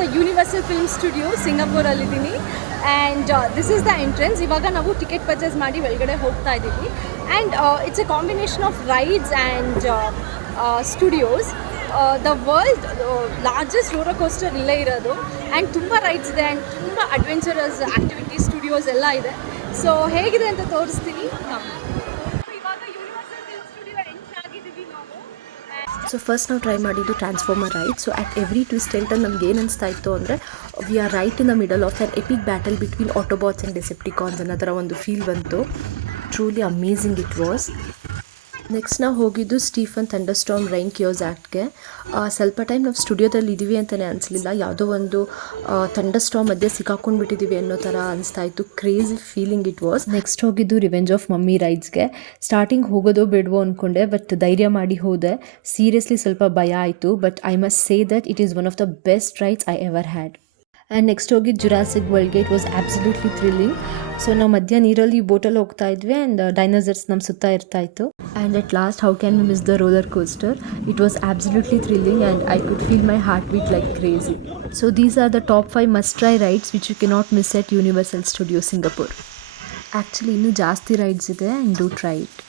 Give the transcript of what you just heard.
The universal film studio ಸಿಂಗಾಪುರಲ್ಲಿದ್ದೀನಿ and this is the entrance. ಇವಾಗ ನಾವು ಟಿಕೆಟ್ ಪರ್ಚೇಸ್ ಮಾಡಿ ಒಳಗಡೆ ಹೋಗ್ತಾ ಇದ್ದೀವಿ and it's a combination of rides and studios. The world largest roller coaster ಇಲ್ಲೇ ಇರೋದು ಆ್ಯಂಡ್ ತುಂಬ ರೈಡ್ಸ್ ಇದೆ ಆ್ಯಂಡ್ ತುಂಬ ಅಡ್ವೆಂಚರಸ್ ಆ್ಯಕ್ಟಿವಿಟೀಸ್ ಸ್ಟುಡಿಯೋಸ್ ಎಲ್ಲ ಇದೆ. ಸೊ ಹೇಗಿದೆ ಅಂತ ತೋರಿಸ್ತೀನಿ. ಇವಾಗ ಯೂನಿವರ್ಸಲ್ ಫಿಲ್ಮ್ ಸ್ಟುಡಿಯೋ ಎಂಟ್ರ್ ಆಗಿದ್ದೀವಿ ನಾವು. ಸೊ ಫಸ್ಟ್ ನಾವು ಟ್ರೈ ಮಾಡಿದ್ದು transformer ride. So at every twist ಎಂಟಲ್ಲಿ ನಮ್ಗೆ ಏನು ಅನಿಸ್ತಾ ಇತ್ತು ಅಂದರೆ we are right in the middle of an epic battle between autobots and decepticons ಅನ್ನೋ ಥರ ಒಂದು ಫೀಲ್ ಬಂತು. Truly amazing it was. Next ನಾವು ಹೋಗಿದ್ದು ಸ್ಟೀಫನ್ ಥಂಡರ್ಸ್ಟಾರ್ಮ್ ರೈನ್ ಕ್ಯೂಸಾಕ್ಟ್ಗೆ. ಸ್ವಲ್ಪ ಟೈಮ್ ನಾವು ಸ್ಟುಡಿಯೋದಲ್ಲಿ ಇದ್ದೀವಿ ಅಂತಲೇ ಅನಿಸ್ಲಿಲ್ಲ, ಯಾವುದೋ ಒಂದು ಥಂಡರ್ಸ್ಟಾರ್ಮ್ ಮಧ್ಯೆ ಸಿಕ್ಕಾಕೊಂಡ್ಬಿಟ್ಟಿದ್ದೀವಿ ಅನ್ನೋ ಥರ ಅನಿಸ್ತಾ ಇತ್ತು. Crazy feeling it was. Next ಹೋಗಿದ್ದು ರಿವೆಂಜ್ ಆಫ್ ಮಮ್ಮಿ ರೈಡ್ಸ್ಗೆ. ಸ್ಟಾರ್ಟಿಂಗ್ ಹೋಗೋದು ಬಿಡುವೋ ಅಂದ್ಕೊಂಡೆ, ಬಟ್ ಧೈರ್ಯ ಮಾಡಿ ಹೋದೆ. ಸೀರಿಯಸ್ಲಿ ಸ್ವಲ್ಪ ಭಯ ಆಯಿತು, but I must say that it is one of the best rides I ever had. And next ಹೋಗಿ ಜುರಾಸಿಕ್ ವರ್ಲ್ಡ್ಗೆ. It was absolutely thrilling. So ನಾವು ಮಧ್ಯ ನೀರಲ್ಲಿ ಬೋಟಲ್ಲಿ ಹೋಗ್ತಾ ಇದ್ವಿ ಆ್ಯಂಡ್ ಡೈನೋಸರ್ಸ್ ನಮ್ಮ ಸುತ್ತ ಇರ್ತಾ ಇತ್ತು. And at last how can we miss the roller coaster. It was absolutely thrilling and I could feel my heart beat like crazy. So these are the top 5 must try rides which you cannot miss at Universal Studio Singapore. Actually ಇನ್ನೂ ಜಾಸ್ತಿ rides ಇದೆ and do try it.